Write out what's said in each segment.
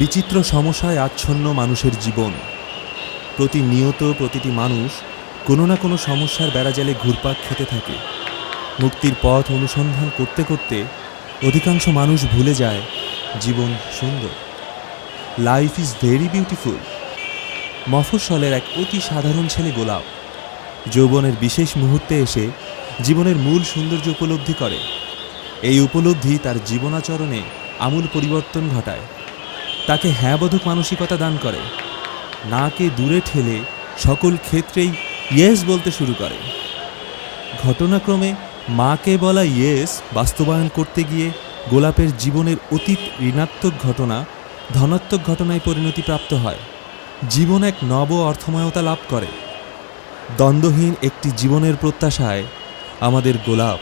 বিচিত্র সমস্যায় আচ্ছন্ন মানুষের জীবন। প্রতিনিয়ত প্রতিটি মানুষ কোনো না কোনো সমস্যার বেড়াজালে ঘুরপাক খেতে থাকে। মুক্তির পথ অনুসন্ধান করতে করতে অধিকাংশ মানুষ ভুলে যায় জীবন সুন্দর। Life is very beautiful. মফস্বলের এক অতি সাধারণ ছেলে গোলাপ যৌবনের বিশেষ মুহূর্তে এসে জীবনের মূল সৌন্দর্য উপলব্ধি করে। এই উপলব্ধি তার জীবনাচরণে আমূল পরিবর্তন ঘটায়, তাকে হ্যাঁবোধক মানসিকতা দান করে, নাকে দূরে ঠেলে সকল ক্ষেত্রেই ইয়েস বলতে শুরু করে। ঘটনাক্রমে মাকে বলা ইয়েস বাস্তবায়ন করতে গিয়ে গোলাপের জীবনের অতীত ঋণাত্মক ঘটনা ধনাত্মক ঘটনায় পরিণতি প্রাপ্ত হয়। জীবন এক নব অর্থময়তা লাভ করে। দ্বন্দ্বহীন একটি জীবনের প্রত্যাশায় আমাদের গোলাপ।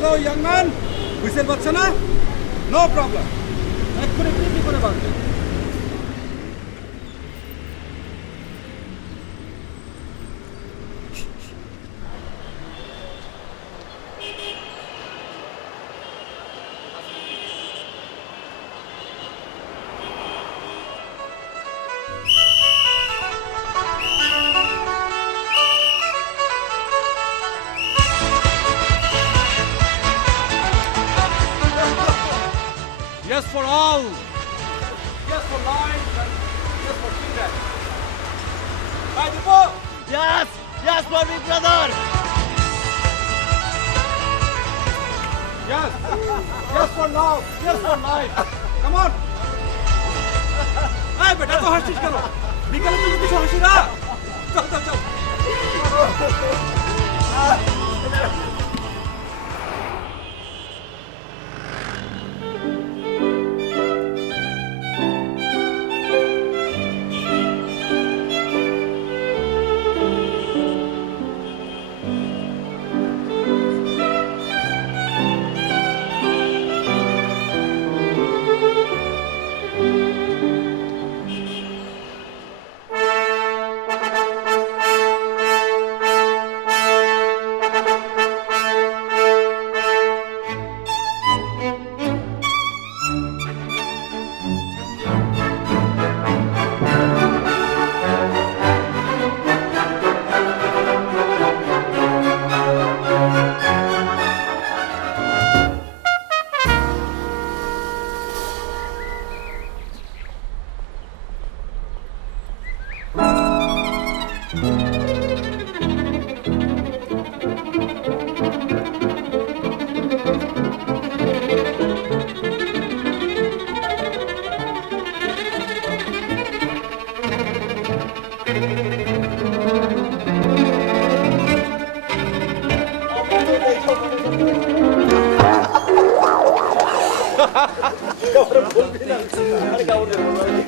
হ্যালো ইয়াং ম্যান, হুইসেল বাজছে না? নো প্রবলেম, এক্ষুনি কি করে বাজবে? Yes for all. Yes for life and yes for freedom. By the book. Yes! Yes, for me, brother! Yes. Yes for love. Yes for life. Come on. এই বেটা তো হাসছিস কেন? বিকালে তো কিছু হাসি না। চল চল চল।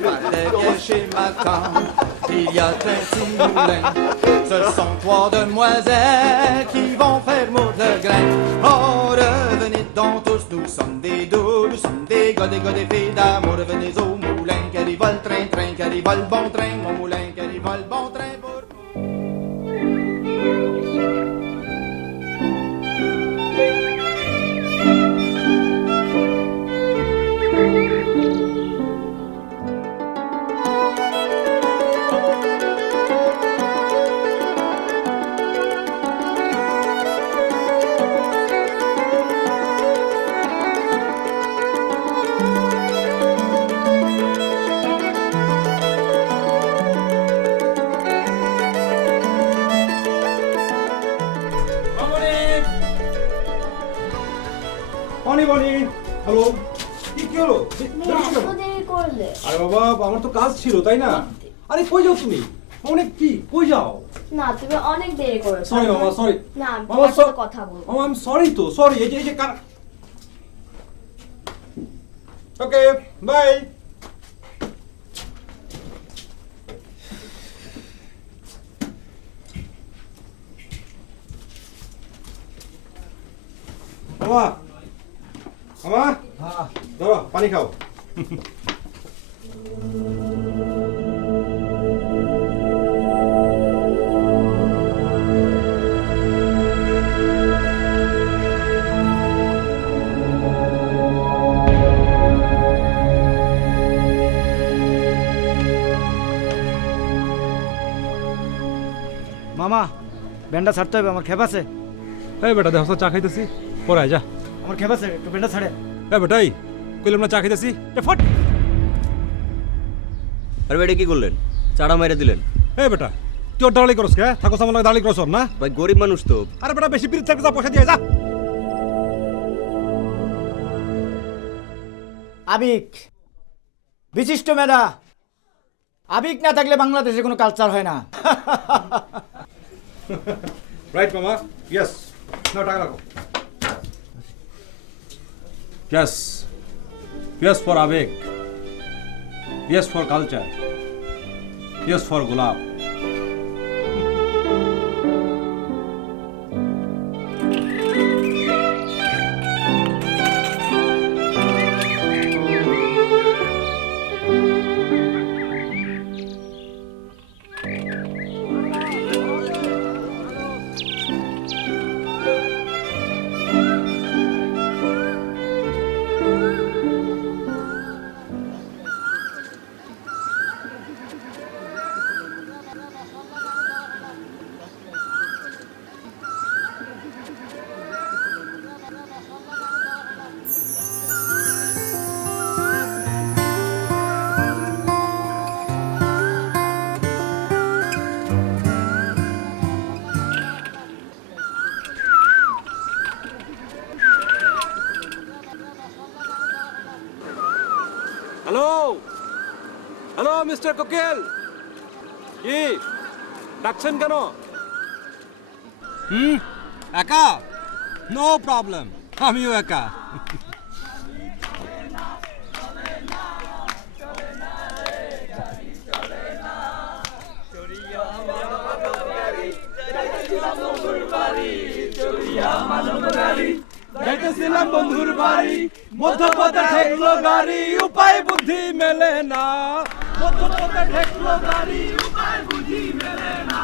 Fallait chez ma tante, il y a 36 moulins. Ce sont 3 demoiselles qui vont faire moudre le grain. Oh, revenez donc tous, nous sommes des doux, nous sommes des gars, des filles d'amour. Revenez au moulin, car il va le train, car il va le bon train. Mon moulin, car il va le bon train pour... বনি বনি, hello, কি হলো? তুমি এত দেরি করলে? আরে বাবা, আমার তো কাজ ছিল তাই না। আরে কই যাও তুমি? অনেক কি কই যাও? না তুমি অনেক দেরি করেছো। সরি মামা, সরি। না আমি মামা, তোমার সাথে কথা বলবো। মামা আমি সরি তো, সরি। এই যে কার ওকে বাই। মামা, মামা, হ্যাঁ ধরো পানি খাও। মামা ব্যান্ডটা ছাড়তে হবে, আমার খেপ আছে। এই বেটা দেখো চা খাইতেছি, পরে আয় যা। আমার খেপ আছে, একটু ব্যান্ডটা ছাড়ে। এই বেটাই কইলাম না চা খাইতেছি, ফট। আরে বেটা কি করলেন? চাড়া মেরে দিলেন। এই বেটা তুই ওর দাঁড়ালি করস কে? থাকো সামনে দাঁড়ালি করস না? ভাই গরিব মানুষ তো। আরে বেটা বেশি পিরিত থাকতে যা, পয়সা দিয়ে যা। আবিক, বিশিষ্ট মেধা। আবিক না থাকলে বাংলাদেশে কোনো কালচার হয় না। রাইট মামা, ইয়েস। নাও টাকা রাখো। ইয়েস, ইয়েস ফর আবেগ, yes for culture, yes for গোলাপ। হ্যালো, হ্যালো মিস্টার কোকেল, কি ডাকছেন কেন? একা? নো প্রবলেম, আমিও একা। যাইতেছিলাম বন্ধুর বাড়ি, মধ্যপথে ঠেকলো গাড়ি, উপায় বুদ্ধি মেলে না। মধ্যপথে ঠেকলো গাড়ি, উপায় বুদ্ধি মেলে না।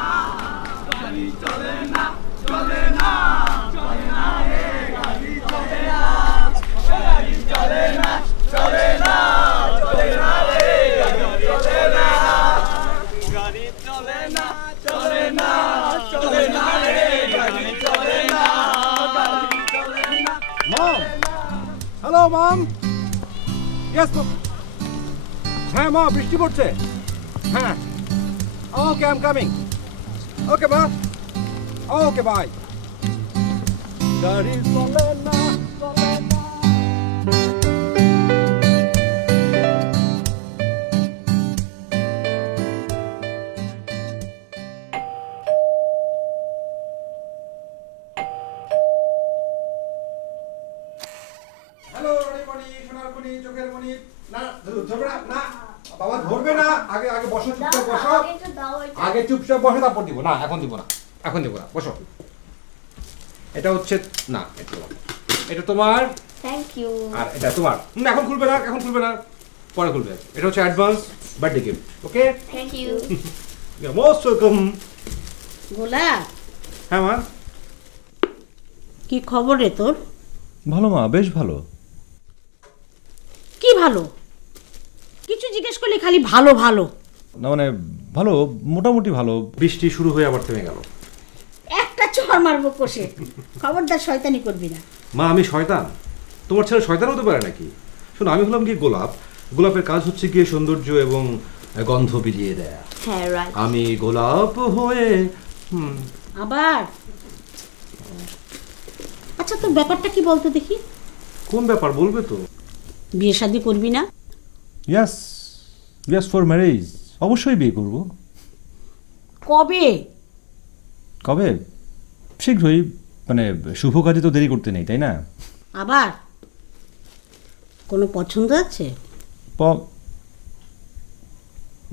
গাড়ি চলে না, চলে না, চলে না রে, গাড়ি চলে না, গাড়ি চলে না, চলে না, চলে না রে, গাড়ি চলে না, গাড়ি চলে না, চলে না, চলে না রে, গাড়ি চলে না। Mom! Hello, Mom! Yes, Mom! হ্যাঁ মা, বৃষ্টি পড়ছে। হ্যাঁ, ওকে আই এম কামিং। ওকে মা, ওকে বাই। গাড়ি চলে না, চলে না। হ্যালো রনিমণি, সোনারমণি, চোখের মণি। না ধরবে না, না বাবা ধরবে না। আগে আগে বসো, চুপচাপ বসো। আগে চুপচাপ বসো, তারপর দিব। না এখন দিব না, এখন দিব না, বসো। এটা হচ্ছে না, এটা তোমার, থ্যাংক ইউ। আর এটা তোমার। না এখন খুলবে না, এখন খুলবে না, পরে খুলবে। এটা হচ্ছে advance birthday gift. Okay, thank you. You are most welcome. গোলাপ, হ্যাঁ মা। কি খবর রে তোর? ভালো মা, বেশ ভালো। কি ভালো? কিছু জিজ্ঞেস করলে খালি ভালো ভালো। না মানে ভালো, মোটামুটি ভালো। বৃষ্টি শুরু হয়ে আবার থেমে গেল। একটা চড় মারবো কষে। খবরদার শয়তানি করবি না। মা আমি শয়তান? তোমার ছেলে শয়তান হতে পারে নাকি? শোনো, আমি হলাম কি গোলাপ। গোলাপের কাজ হচ্ছে গিয়ে সৌন্দর্য এবং গন্ধ বিলিয়ে দেয়া। হ্যাঁ রাইট। আমি গোলাপ হয়ে আবার আচ্ছা, তোর ব্যাপারটা কি বলতো দেখি। কোন ব্যাপার বলবে তো? বিয়ে শাদী করবি না? Yes, yes for marriage. অবশ্যই বিয়ে করব। কবে? কবে? শীঘ্রই, মানে শুভ কাজে তো দেরি করতে নেই, তাই না? আবার কোনো পছন্দ আছে?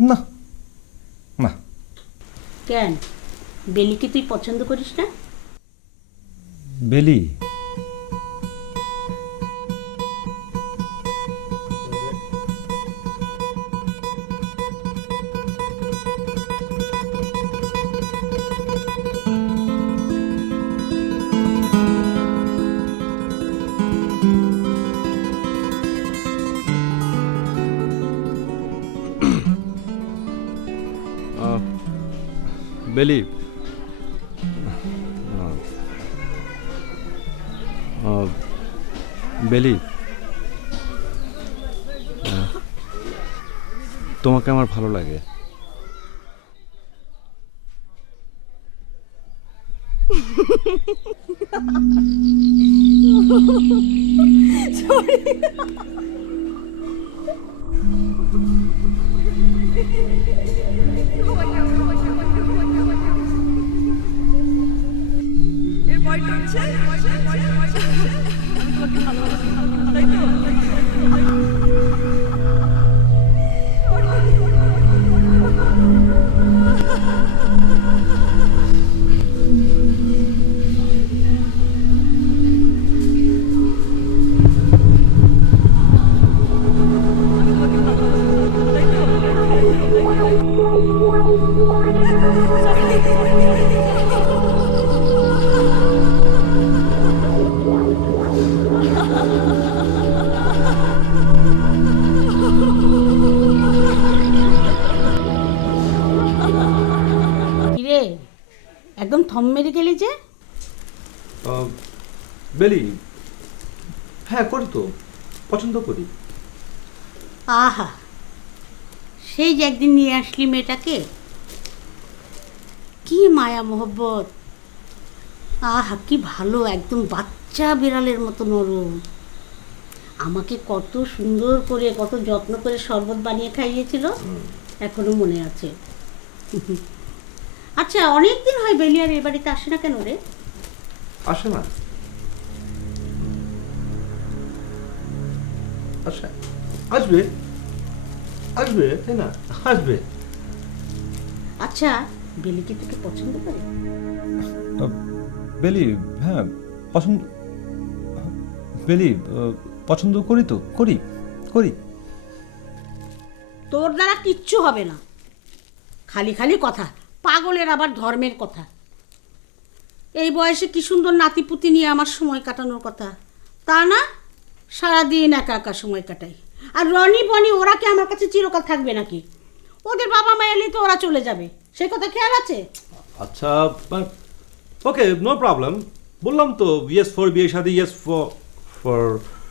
না না। কেন, বেলিকে তুই পছন্দ করিস না? বেলি? বেলি, বেলি, তোমাকে আমার ভালো লাগে। কিরে, একদম থম মেরে গেলি যে? বেলি, হ্যাঁ করি তো, পছন্দ করি। আহা, সেই যে একদিন নিয়ে আসলি মেয়েটাকে, কি মায়া মোহব্বত! আহা, কি ভালো, একদম বাচ্চা বিড়ালের মতো নরম। আমাকে কত সুন্দর করে, কত যত্ন করে শরবত বানিয়ে খাইয়েছিল, এখনো মনে আছে। আচ্ছা, অনেক দিন হয় বেলি আর এ বাড়িতে আসে না কেন রে? আসে না? আচ্ছা, আসবে আসবে, তাই না? আসবে। আচ্ছা, বেলি কি তোকে পছন্দ করে? বেলি, হ্যাঁ পছন্দ, বেলি পছন্দ করি তো, করি করি। তোর দ্বারা কিচ্ছু হবে না, খালি খালি কথা, পাগলের আবার ধর্মের কথা। এই বয়সে কি সুন্দর নাতিপুতি নিয়ে আমার সময় কাটানোর কথা, তা না, সারাদিন একা একা সময় কাটাই। আর রনি বনি ওরা কি আমার কাছে চিরকাল থাকবে নাকি? ওদের বাবা মা এলে তো ওরা চলে যাবে, সে কথা খেয়াল আছে? আচ্ছা, ওকে, নো প্রবলেম। বললাম তো, ইয়েস ফর বিয়ে শাদী, ইয়েস ফর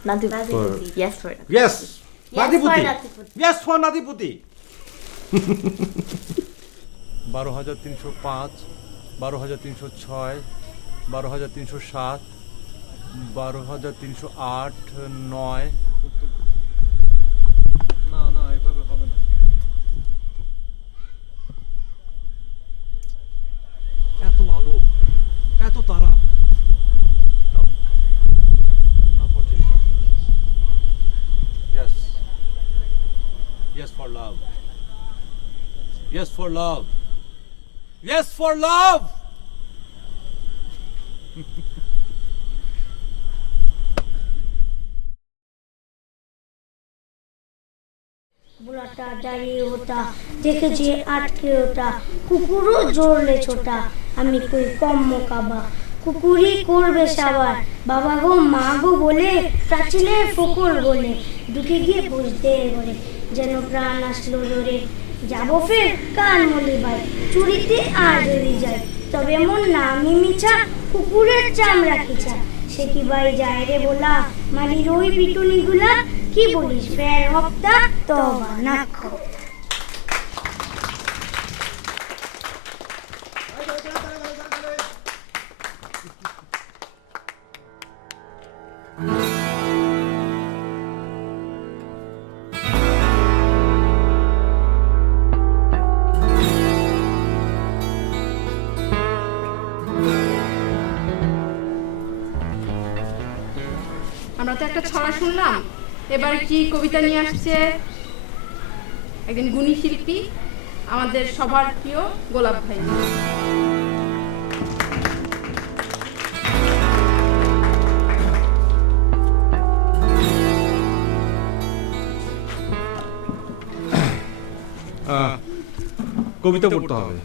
নাতিপুতি, yes for ইয়েস নাতিপুতি। নাতিপুতি, ইয়েস ফর নাতিপুতি। 12,305, 12,306, 12,307, 12,308, 9। না না, এভাবে হবে না। এত আলো, এত তারা। Yes. Yes for love. Yes for love. Yes for love. बुलाता दाঁড়িয়ে होता देखे जे আটকে ওটা কুকুরও জোরলে ছোটা আমি কই কম মোকাবা কুকুরই করবে সাবার বাবা গো মা গো বলে প্রাচীনের ফকর বলে ঢুকে গিয়ে বসতে বলে যেন প্রাণ আসলো জোরে যাবো ফের কান মলি ভাই চুরিতে আর যদি যায় তবে মন নামি মিছা কুকুরের চামড়া খিচা সে কি ভাই যায় রে বলা মালির ওই পিটুনিগুলা কি বলিস ফের হপ্তা তবা নাক আমরা তো একটা ছড়া শুনলাম, এবার কি কবিতা নিয়ে আসছে একজন গুণী শিল্পী, আমাদের সবার প্রিয় গোলাপ ভাই। কবিতা পড়তে হবে।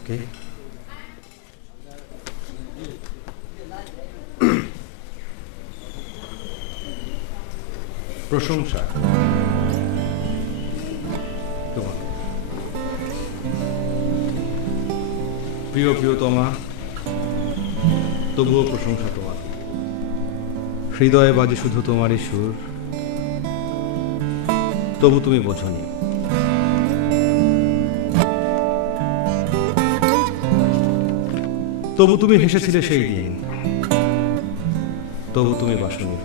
ওকে, প্রশংসা তোমার প্রিয় প্রিয়তমা, তবুও প্রশংসা তোমার। হৃদয়ে বাজে শুধু তোমারই সুর, তবু তুমি বোঝনি। তবু তুমি হেসেছিলে সেই দিন, তবু তুমি বাসনি।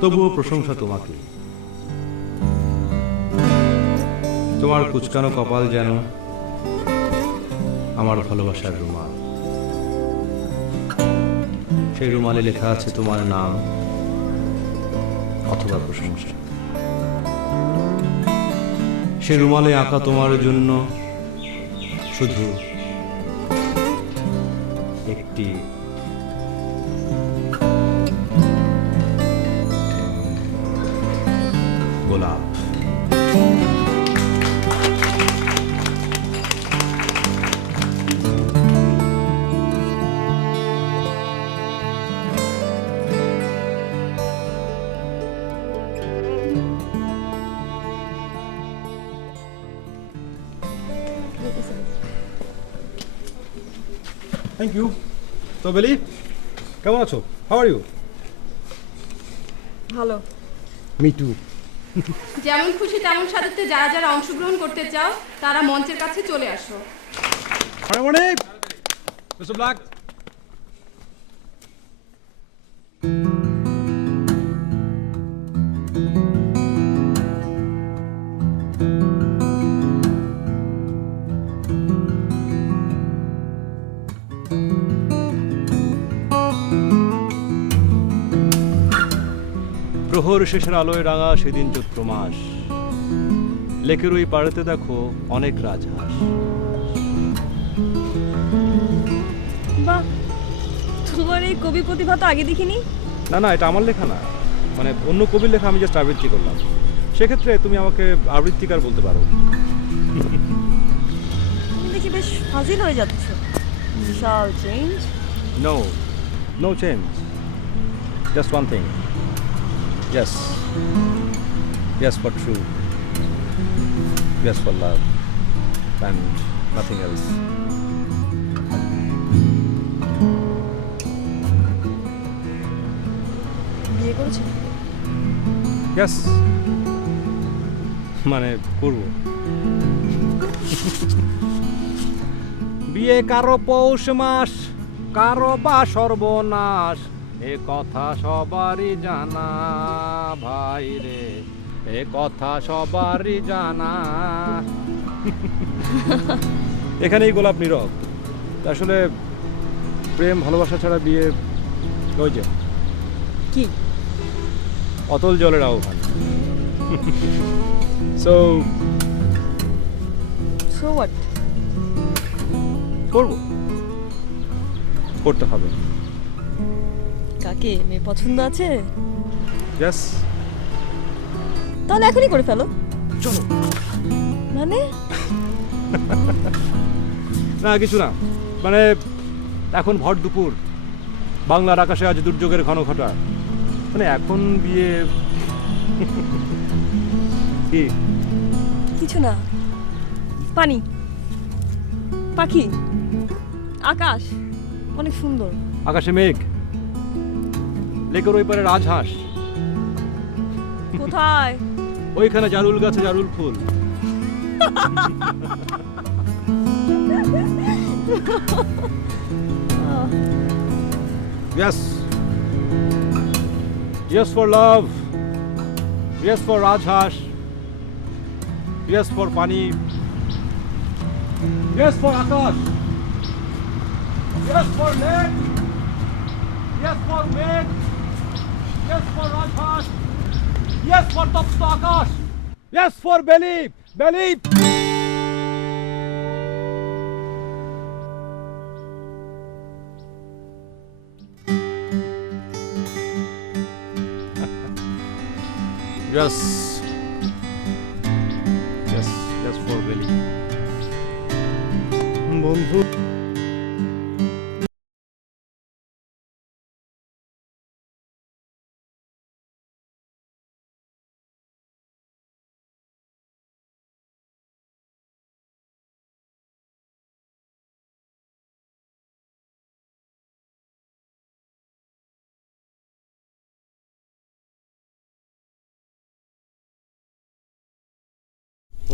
তবুও প্রশংসা তোমাকে। তোমার কুচকানো কপাল যেন আমার ভালোবাসার রুমাল, সেই রুমালে লেখা আছে তোমার নাম অথবা প্রশংসা। সে রুমালে আঁকা তোমার জন্য শুধু একটি গোলাপ। Thank you. তো বেলি, কেমন আছো? How are you? ভালো। Me too. যেমন খুশি তেমন সাজাতে যারা যারা অংশগ্রহণ করতে চাও তারা মঞ্চের কাছে চলে আসো। Mister black. প্রহর শেষের আলোয় রাঙা সেদিন চৈত্র মাস, লেকের ওই পাড়েতে দেখো অনেক রাজহাঁস। বাহ, তোমার এই কবি প্রতিভা তো আগে দেখিনি। না না, এটা আমার লেখা না, মানে অন্য কবির লেখা, আমি জাস্ট আবৃত্তি করলাম। সেক্ষেত্রে তুমি আমাকে আবৃত্তিকার বলতে পারো। তুমি দেখি বেশ ফাজিল হয়ে যাচ্ছ। বিশাল change. No, no change, just one thing. Yes. Yes for true. Yes for love. And nothing else. বিয়ে করেছো? Yes. মানে করব। বিয়ে কারো পৌষ মাস, কারো বা সর্বনাশ, এ কথা সবারই জানা ভাই রে, এ কথা সবারই জানা। এখানেই গোলাপ নীরব। আসলে প্রেম ভালোবাসা ছাড়া বিয়ে ওই যে কি অতল জলের আহ্বান। So what? করবো, করতে হবে। কাকে? মেয়ে পছন্দ আছে? ইয়েস। তাহলে এখনই করে ফেলো। চলো। মানে? না কিছু না, মানে এখন ভর দুপুর, বাংলার আকাশে আজ দুর্যোগের ঘন ঘটা, মানে এখন বিয়ে কি? কিছু না, পানি, পাখি, আকাশ অনেক সুন্দর। আকাশে মেঘ, লেকের ওই পারে রাজহাঁস। কোথায়? ওইখানে জারুল গাছে জারুল ফুল। Yes. Yes for love. Yes for Rajhash. Yes for Pani. Yes for Akash. Yes for leg. Yes for Meg. Yes for Rajhash. Yes for Tapta Akash. Yes for belly. Belly. Yes. Yes. Yes for belly. বন্ধু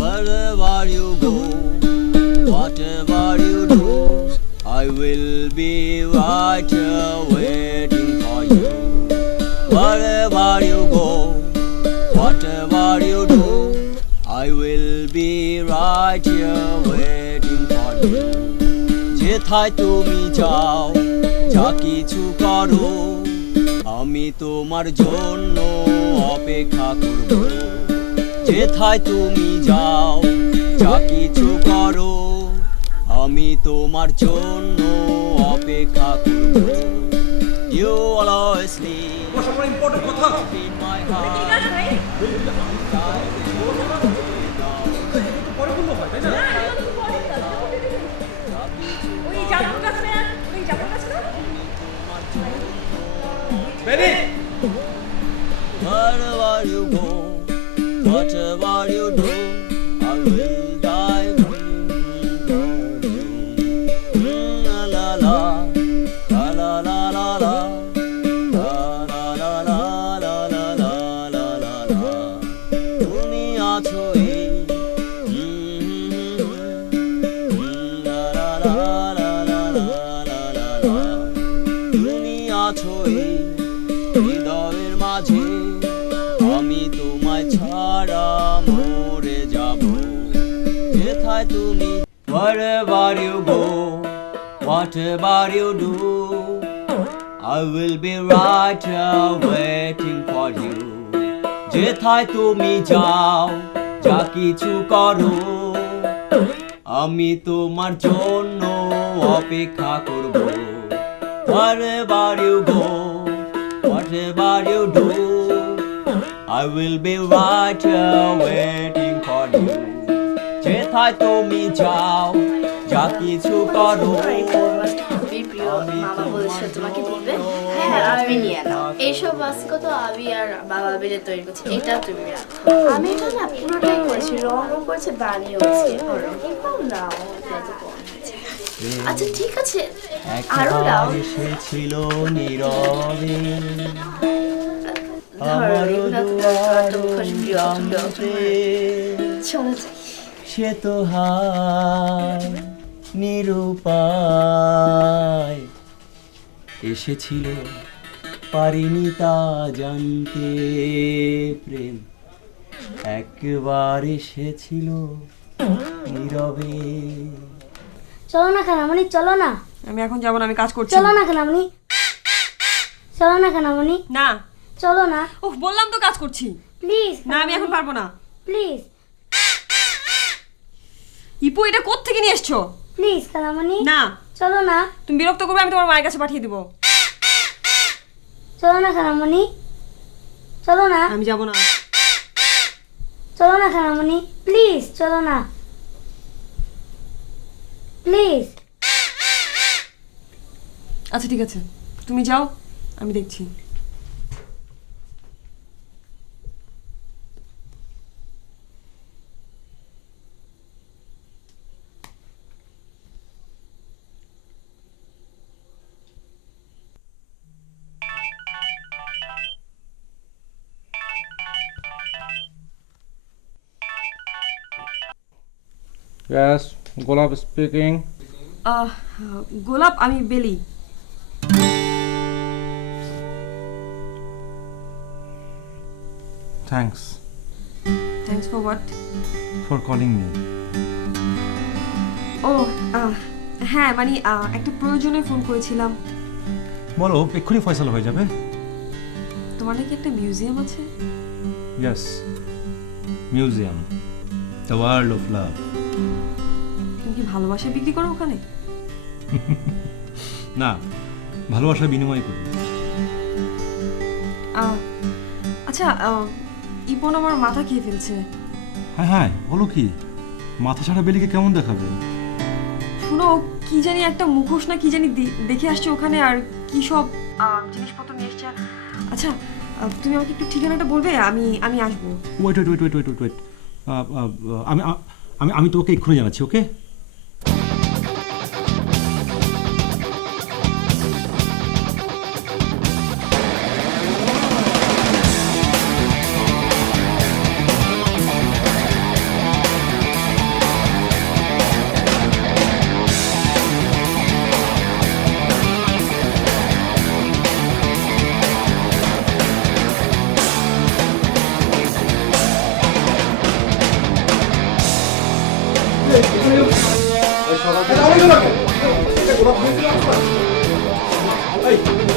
Wherever you go, whatever you do, I will be right here waiting for you. Wherever you go, whatever you do, I will be right here waiting for you. যেথায় তুমি যাও, যা কিছু করো, আমি তোমার জন্য অপেক্ষা করব। যেথায় তুমি যাও, যা কিছু করো, আমি তোমার জন্য অপেক্ষা করব। You always leave in my heart. Wherever you go, whatever you do, I will die with you. La la la, la la la la la, la la la la la la la la la. তুমি আছো এই, la la la la la la la la. তুমি আছো এই হৃদয়ের মাঝে, আমি তোমায় ছাড়া মরে যাব। যেথায় তুমি, wherever you go, whatever you do, I will be right here waiting for you. যেথায় তুমি যাও, যা কিছু করো, আমি তোমার জন্য অপেক্ষা করব। Wherever you go, whatever you do, I will be right here waiting for you. যেথায় তুমি যাও, যা কিছু করো, মামা বলেছে তোমাকে দিবে। হ্যাঁ তুমি নিয়ে নাও। এইসব বাস্ক তো আমি আর বাবা মিলে তৈরি করছি, এটা তুমি রাখো। আমি এটা না পুরোটাই করেছি, রঙও করেছি, বানিয়েছি। নাও, আচ্ছা ঠিক আছে, আরো নাও। এসেছিল নীরবে, সে তো হায় নিরুপায় এসেছিল, পারিনি তা জানতে প্রেম একবার এসেছিল নীরবে। চলো না খালামণি, চলো না। আমি এখন যাবো না, আমি কাজ করছি। চলো না খালামণি, চলো না খালামণি। না চলো না। ওহ বললাম তো কাজ করছি। প্লিজ। না আমি এখন পারবো না। প্লিজ। ইপু এটা কোত্থেকে নিয়ে এসছো? প্লিজ খালামণি। না চলো না। তুমি বিরক্ত করবে, আমি তোমার মায়ের কাছে পাঠিয়ে দেবো। চলো না খালামণি, চলো না। আমি যাবো না। চলো না খালামণি, প্লিজ চলো না, প্লিজ। আচ্ছা ঠিক আছে, তুমি যাও, আমি দেখছি। Yes, Golab speaking. গোলাপ, আমি বেলি। Thanks thanks for what? for calling me. ও হ্যাঁ মানে একটা প্রয়োজনে ফোন করেছিলাম। বলো, এক্ষুনি ফয়সালা হয়ে যাবে। তোমার নাকি একটা মিউজিয়াম আছে? Yes, museum, the world of love. তুমি কি ভালোবাসা বিক্রি করো ওখানে? না, ভালোবাসা বিনিময় করি। আচ্ছা, ইপন আমার মাথা খেয়ে ফেলছে। হ্যাঁ হ্যাঁ, বলো কি? মাথা ছাড়া বেলিকে কেমন দেখাবে? শুনো, কি জানি একটা মুখোশ না কি জানি দেখে আসছে ওখানে, আর কি সব জিনিসপত্র নিয়ে এসছে। আচ্ছা, তুমি আমাকে একটু ঠিকানাটা বলবে, আমি আসবো। Wait wait wait wait wait wait আমি আমি আমি তোকে এক্ষুনি জানাচ্ছি, ওকে?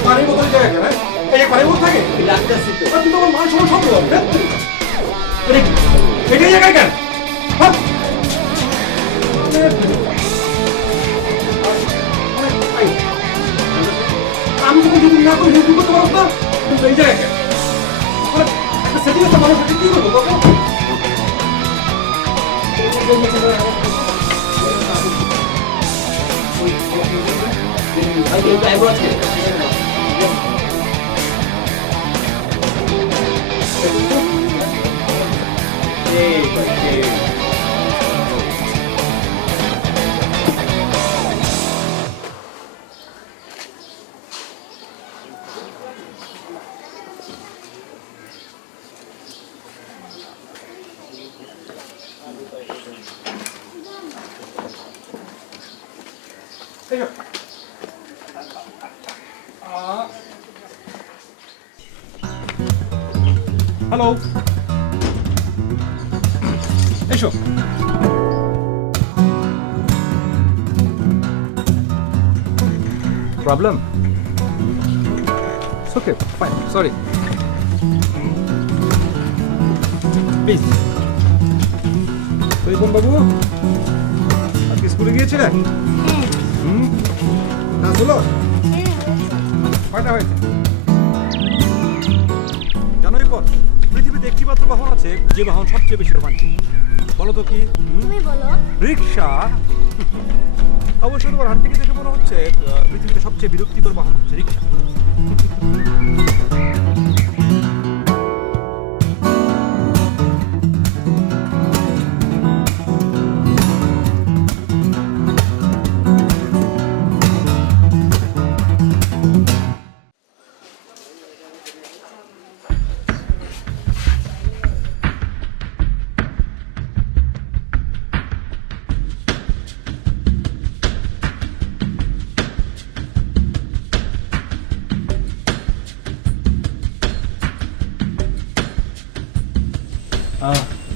পানির বোতল জায়গা কেন? এই পানির বোতল থাকে? তুই তো আমার মান সম্মান সব দেবো। এটাই জায়গায় কেন? আমি যখন যদি না করি হেল্প করতে পারো না, এই জায়গায় কেন? একটা সেটিং একটা মানুষ কি করবো তোকে? হ্যালো, এসো। Problem? Okay, fine, sorry. Please. তো ইপন বাবু, আজকে স্কুলে গিয়েছিলেন? না, হলো? কয়টা হয়েছে? জানো ইপন, পৃথিবীতে একটি মাত্র বাহন আছে যে বাহন সবচেয়ে বেশি রোমান্টিক। বলো তো কি? তুমি বলো। রিক্সা। অবশ্য তোমার হাতটিকে দেখে মনে হচ্ছে পৃথিবীতে সবচেয়ে বিরক্তিকর বাহন হচ্ছে রিক্সা।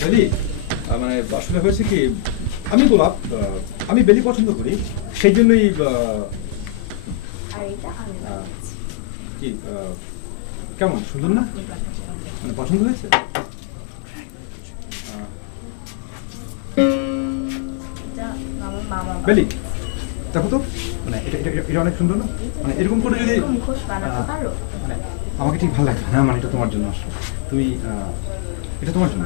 বেলি, মানে আসলে হয়েছে কি, আমি গোলাপ, আমি বেলি পছন্দ করি, সেই জন্যই কি কেমন সুন্দর না? মানে পছন্দ হয়েছে? বেলি, দেখো তো, মানে এটা অনেক সুন্দর না? মানে এরকম করে যদি মানে আমাকে ঠিক ভালো লাগে। হ্যাঁ, মানে এটা তোমার জন্য আসলে, তুমি এটা তোমার জন্য।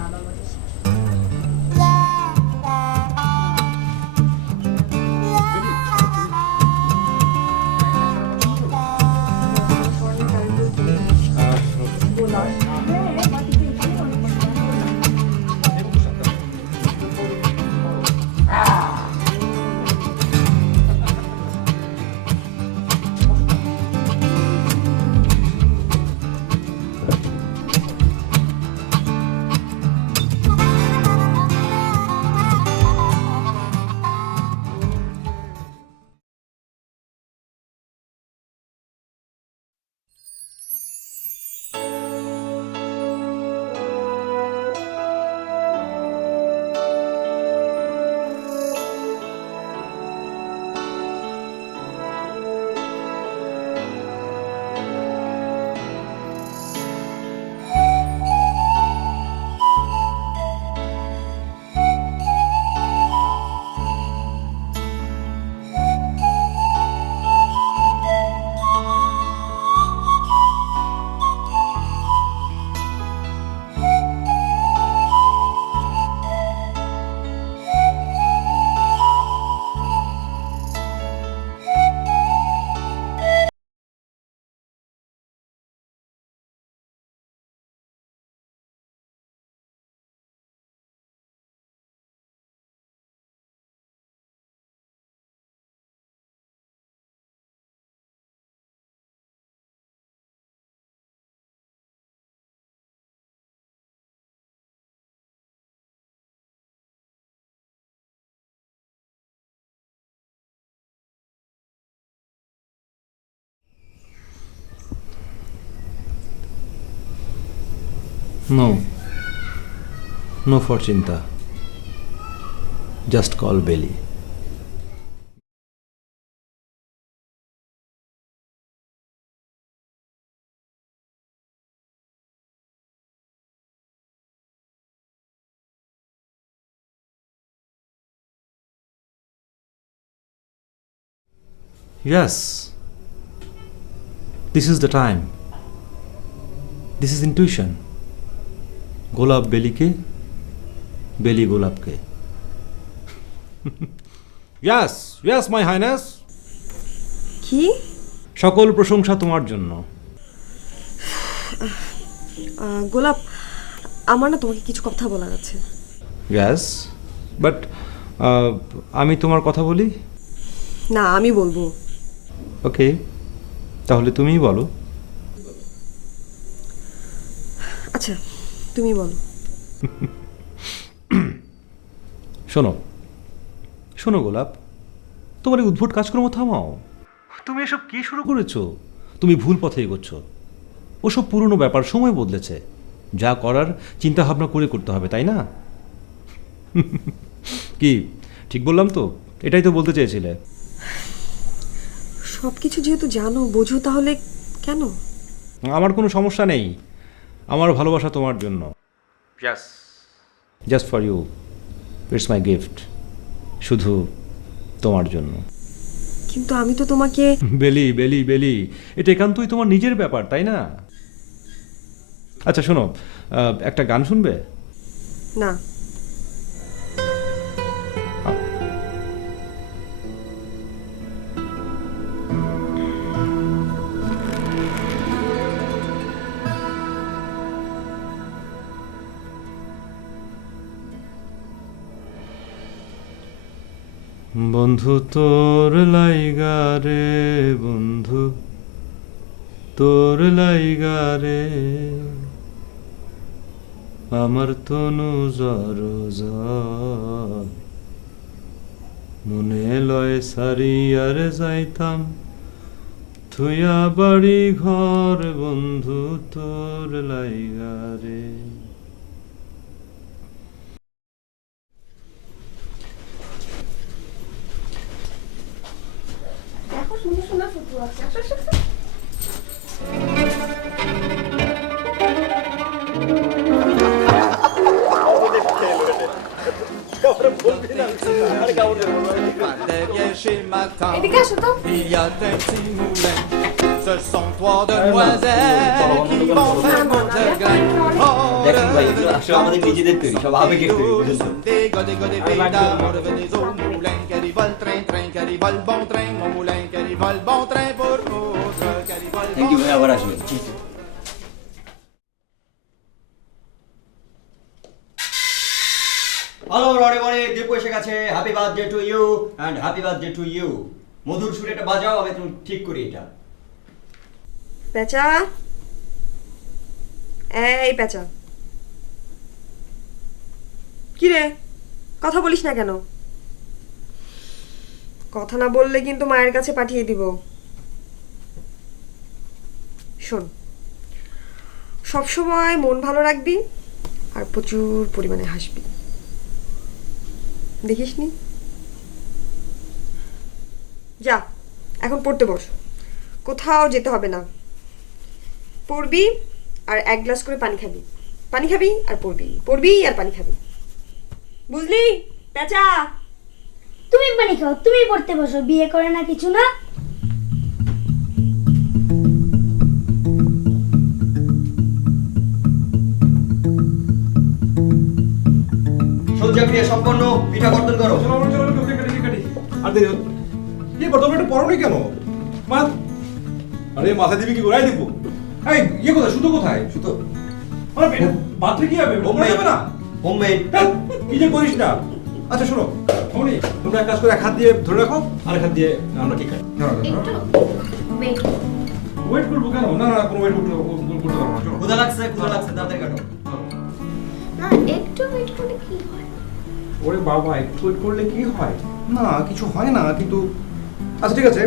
নো ফর চিন্তা, জাস্ট কল বেলি। Yes, this is the time. This is intuition. গোলাপ বেলিকে, বেলি গোলাপকে। Yes, yes, my highness. কি? সকল প্রশংসা তোমার জন্য। গোলাপ, আমার না তোমাকে কিছু কথা বলার আছে। Yes, but আমি তোমার কথা বলি? না, আমি বলবো। ওকে, তাহলে তুমিই বলো। আচ্ছা, তুমি বলো। শোনো শোনো গোলাপ, তোমার এই উদ্ভট কাজকর্ম থামাও। তুমি এসব কি শুরু করেছো? তুমি ভুল পথে এগোচ্ছ। ওসব পুরনো ব্যাপার, সময় বদলেছে। যা করার চিন্তা ভাবনা করে করতে হবে, তাই না? কি ঠিক বললাম তো? এটাই তো বলতে চেয়েছিলে। সব কিছু যেহেতু জানো, বোঝো, তাহলে কেন? আমার কোনো সমস্যা নেই। আমার ভালোবাসা তোমার জন্য। Just for you, it's my gift. শুধু তোমার জন্য। কিন্তু আমি তো তোমাকে বেলি বেলি বেলি, এটা একান্তই তোমার নিজের ব্যাপার, তাই না? আচ্ছা শোনো, একটা গান শুনবে? না। বন্ধু তোর লাইগা রে, বন্ধু তোর লাইগা রে, আমার তনু জর জর, মনে লয় সারি আর যাইতাম থুয়া বাড়ি ঘর, বন্ধু তোর লাইগা রে। দেখো সুন্দর সুন্দর ফুটু আছে। Derrière chez ma tante, এদিকে আসো তো। il y a un petit moulin. Ce sont trois demoiselles qui vont faire monter le grain. Oh, revenez tous, des gars, des pédards. On revenez au moulin, qui arrive le train, train, qui arrive le bon train. Mon moulin, qui arrive le bon train pour l'autre, qui arrive le bon train. Hello রনে বনে, দীপু এসে গেছে। Happy birthday to you and happy birthday to you. মধুর সুরে এটা বাজাও, আমি তুমি ঠিক করি এটা। পেঁচা, এই পেঁচা, কি রে, কথা বলিস না কেন? কথা না বললে কিন্তু মায়ের কাছে পাঠিয়ে দিব। শোন, সবসময় মন ভালো রাখবি আর প্রচুর পরিমাণে হাসবি, দেখিসনি? যা, এখন পড়তে বস। কোথাও যেতে হবে না। পড়বি আর এক গ্লাস করে পানি খাবি, পানি খাবি আর পড়বি, পড়বি আর পানি খাবি, বুঝলি পেঁচা? তুমি পানি খাও, তুমি পড়তে বসো। বিয়ে করে না কিছু না। সজ্জাক্রিয়া সম্পন্ন, পিঠা বর্তন করো। আর দেরি হচ্ছে। কি করতো, একটু পড়োনি কেন? মা, আরে মাথা দিবি কি গোড়ায় দিব? এই ইয়ে কোথায়, সুতো কোথায়? সুতো আরে পাত্রে কি হবে? হোমমেড হবে না? হোমমেড। কি যে করিস না। আচ্ছা শোনো, অমনি তোমরা এক কাজ করে এক হাত দিয়ে ধরে রাখো, আর এক হাত দিয়ে আমরা ঠিক আছে। ওয়েট করবো কেন? না না, কোনো ওয়েট করতে পারবো না। ক্ষুধা লাগছে, ক্ষুধা লাগছে, তাড়াতাড়ি কাটো। না, একটু ওয়েট করলে কি হয়? ওরে বাবা, একটু ওয়েট করলে কি হয়? না, কিছু হয় না, কিন্তু আচ্ছা ঠিক আছে,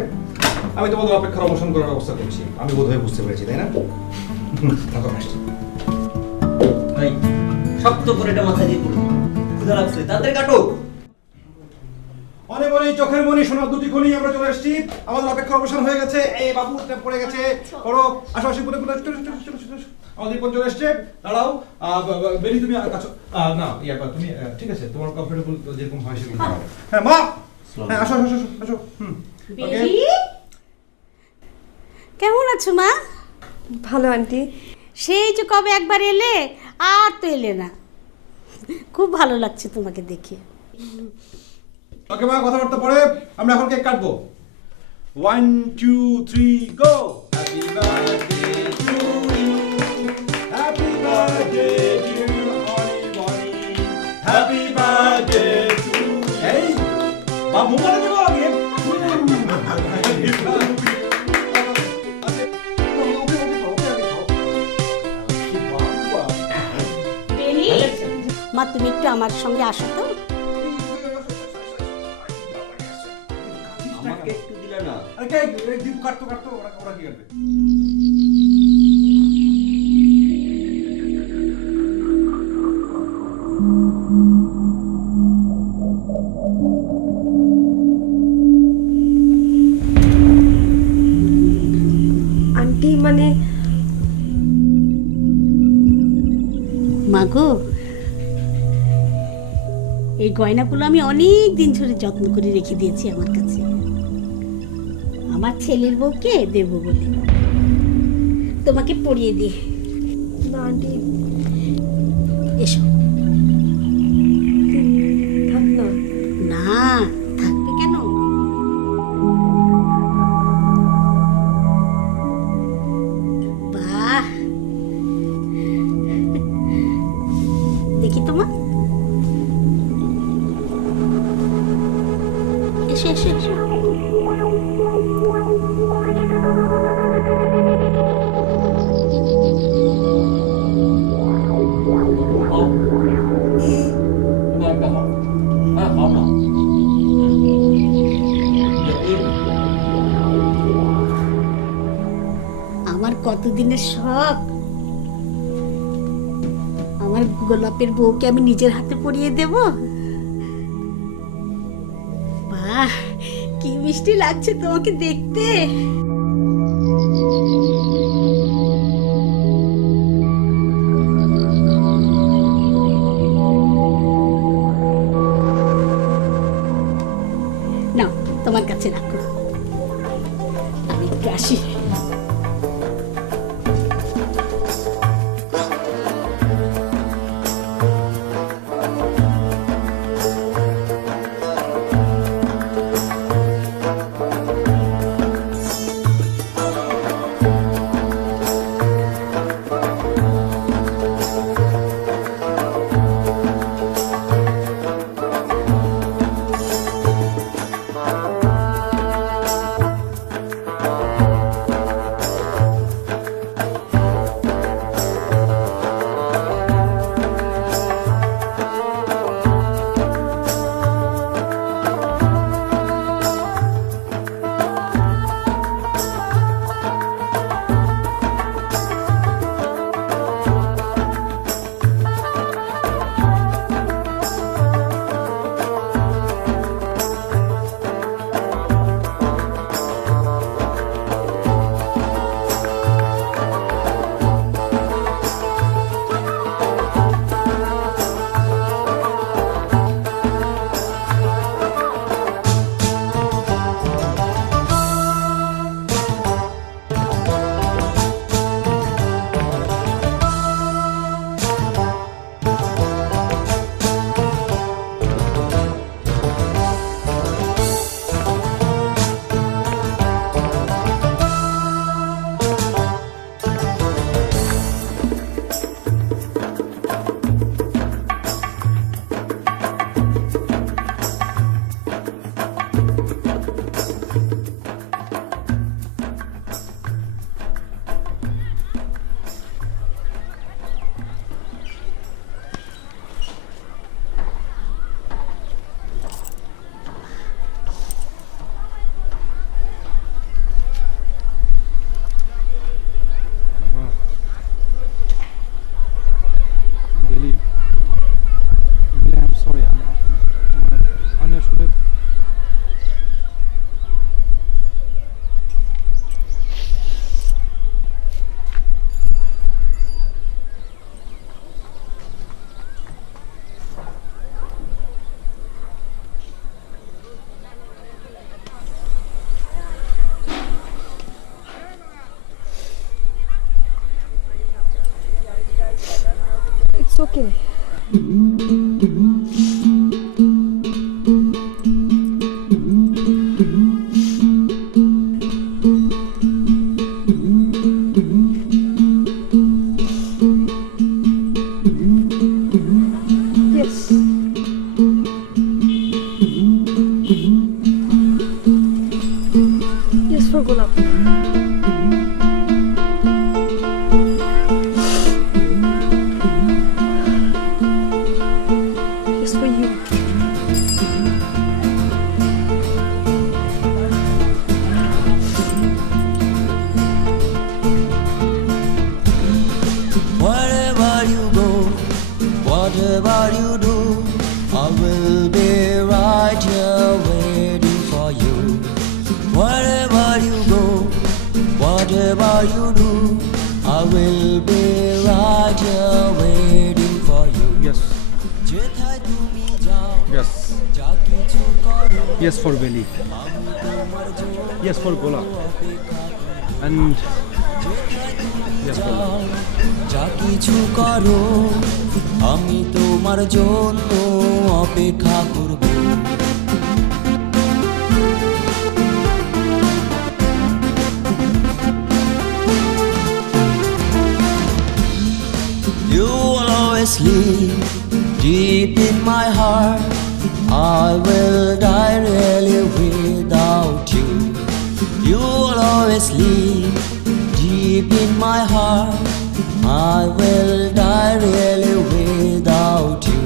আমি তোমাদের অপেক্ষার অবসান করার ব্যবস্থা করছি। আমি বোধহয় বুঝতে পেরেছি, তাই না? ভাই শক্ত করে এটা মাথায় দিয়ে পড়ুন, ক্ষুধা লাগছে, তাড়াতাড়ি কাটো। অনেক অনেক চোখের মনি সোনার দুটি খনি আমরা চলে এসেছি, আমাদের অপেক্ষা অবসান হয়ে গেছে। এই বাবু পড়ে গেছে, করো আশাপাশি বলে বলে আমাদের রিপন চলে এসছে। দাঁড়াও, বেরি তুমি কাছো না ইয়া তুমি ঠিক আছে, তোমার কমফোর্টেবল যেরকম হয় সেরকম দাঁড়াও। হ্যাঁ মা, হ্যাঁ আসো আসো আসো আসো। ওকে, বেবি কেমন আছো মা? ভালো আন্টি। সেই যে কবে একবার এলে আর তো এলে না, খুব ভালো লাগছে তোমাকে দেখে। ওকে মা, কথাবার্তা পরে আমরা এখন কেক কাটবো। 1 2 3 go. Happy birthday to you, happy birthday dear Oni Boni, happy birthday two. এই বাবু বলে দেবো আগে। মা তুমি একটু আমার সঙ্গে আসো তো। আমাকে একটু দিলে না? আরে কেক দিব, কাটতো কাটতো, ওরা কি করবে? আন্টি মানে মাগো, এই গয়নাগুলো আমি অনেক দিন ধরে যত্ন করে রেখে দিয়েছি আমার কাছে, আমার ছেলের বউকে দেব বলে। তোমাকে পরিয়ে দিই। না আন্টি, এসো। থাক না। না, থাকবে কেন? বাহ, দেখি তোমার। এসো এসো এসো। আমার কতদিনের শখ, আমার গোলাপের বউকে আমি নিজের হাতে পরিয়ে দেব। বাহ, কি মিষ্টি লাগছে তোমাকে দেখতে। নাও, তোমার কাছে রাখো, আমি একটু আসি। ওকে Yes. Yes, for Gulab. Yes, for you. Wherever you go, whatever you do, I will be right here waiting for you. Wherever you go, whatever you do, I will be right here waiting for you. Yes. যেথায় তুমি যাও, Yes. যা কিছু করো, Yes for Belly. আমি তোমার জন্য Yes for Golab. অপেক্ষা করব। And Yes, যা কিছু করো, আমি তোমার জন্য অপেক্ষা করব। You will always live deep in my heart. I will die really without you. You will always live deep in my heart. I will die really without you.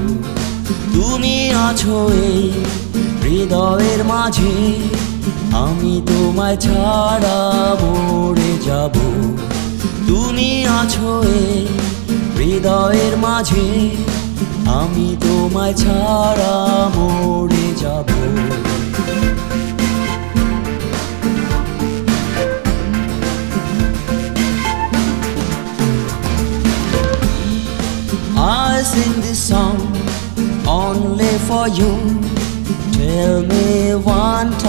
তুমি আছো এই হৃদয়ের মাঝে, আমি তোমায় ছাড়া মরে যাব। তুমি আছো এই হৃদয়ের মাঝে, আমি তোমায় ছাড়া মরে যাব। I sing this song only for you. Tell me one time.